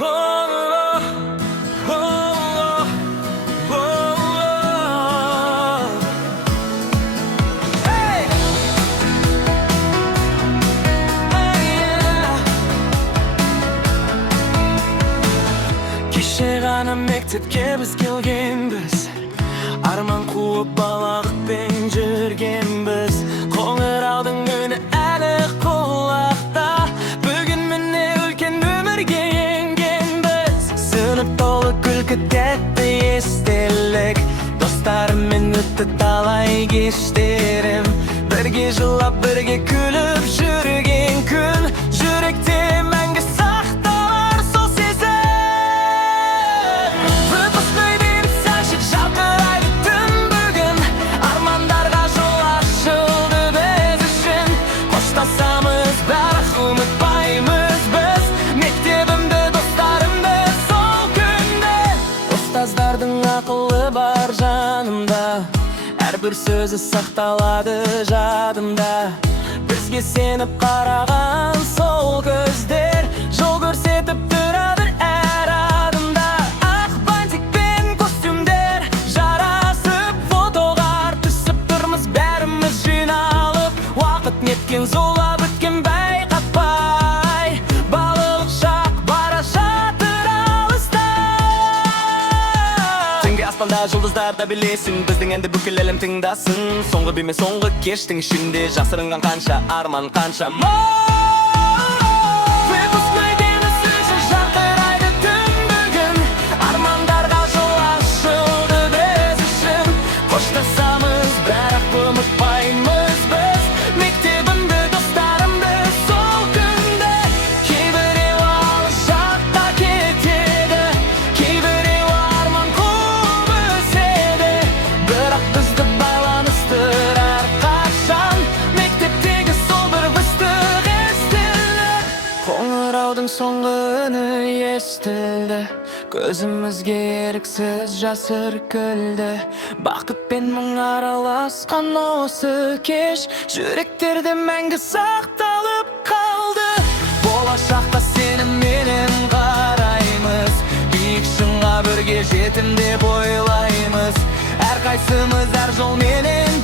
Oh, oh, oh, oh. Hey! Oh, yeah. Kеше ғана мектепке біз келгенбіз, арман қуып балалықпен жүргенбіз. Қоңыраудың үні әлі құлақта, бүгін міне үлкен өмірге енгенбіз. Сынып толы күлкі тәтті естелік, достарыммен өтті талай кештерім. Бірге жылап, бірге күліп жүрген күн, жүректе мәңгі сақталар сол сезім. Выпускной венчаншек жарқырайды түн бүгін, армандарға жол ашылды біз үшін. Қоштасамыз, бірақ ұмытпаймыз біз мектебімді, достарымды сол күнде. Ұстаздардың ақылы бар жанымда, әрбір сөзі сақталады жадымда. Бізге сеніп қараған сол көздер, жол көрсетіп тұрады әр адымда. Ақ бантик пен костюмдер жарасып, фотоға түсіп тұрмыз бәріміз жиналып. Уақыт неткен зулап өткен байқатпай, балалық шақ бара жатыр алыста. Түнгі аспанда жұлдыздар да білесің, біздің әнді бүкіл әлем тыңдасын. Соңғы би мен соңғы кештің ішінде жасырынған қанша арман, қанша Выпускной дені сөзі жарқырайды түн бүгін, армандарға жол ашылды біз үшін. Қоштасамыз, бірақ ұмытпаймыз біз мектебімді, достарымды сол күнде. Кейбіреу алыс жаққа кетеді, кейбіреу арман қуып өседі, бірақ бізді байланыстырар қашан мектептегі сол бір ыстық естілді. Қоңыраудың соңғы үні естілді, көзімізге еріксіз жас іркілді. Бақыт пен мұң араласқан осы кеш, жүректерде мәңгі сақталып қалды. Болашақта сенімменен қараймыз, биік шыңға бірге жетім деп ойлаймыз. Әрқайсымыз әр жолменен